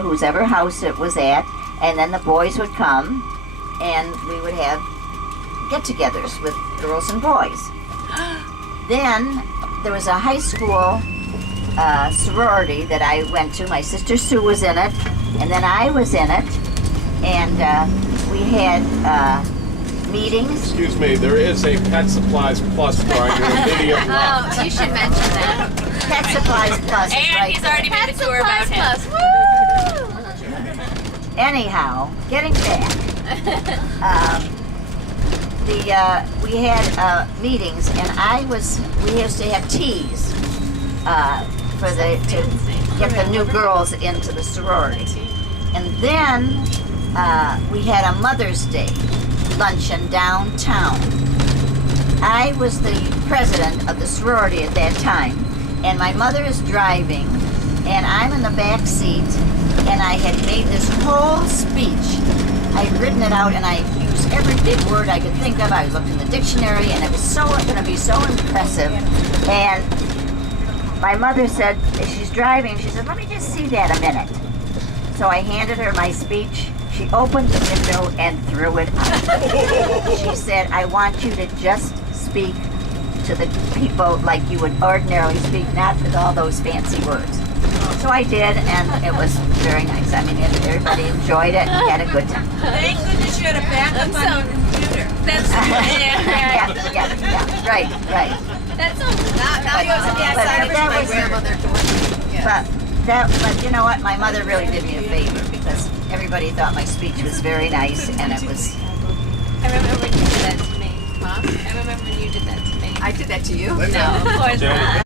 whose ever house it was at, and then the boys would come, and we would have get-togethers with girls and boys. Then there was a high school sorority that I went to. My sister Sue was in it, and then I was in it, and we had meetings. Excuse me, there is a Pet Supplies Plus drawing room video. Oh, you should mention that. Pet Supplies Plus. And right he's there. already made the tour about him. Anyhow, getting back. We had meetings, and we used to have teas to get the new girls into the sorority. And then we had a Mother's Day luncheon downtown. I was the president of the sorority at that time, and my mother is driving, and I'm in the back seat, and I had made this whole speech. I'd written it out, and I used every big word I could think of. I looked in the dictionary, and it was going to be so impressive. And my mother said, as she's driving, she said, "Let me just see that a minute." So I handed her my speech. She opened the window and threw it out. She said, "I want you to just speak to the people like you would ordinarily speak, not with all those fancy words." So I did, and it was very nice. I mean, everybody enjoyed it and had a good time. Thank goodness you had a backup on your computer. That's Yeah, right. That sounds now you have to be But outside of that my was- grandmother. But you know what? My mother really did me a favor because everybody thought my speech was very nice, and it was. I remember when you did that to me. Huh? I remember when you did that to me. I did that to you? No, of course not.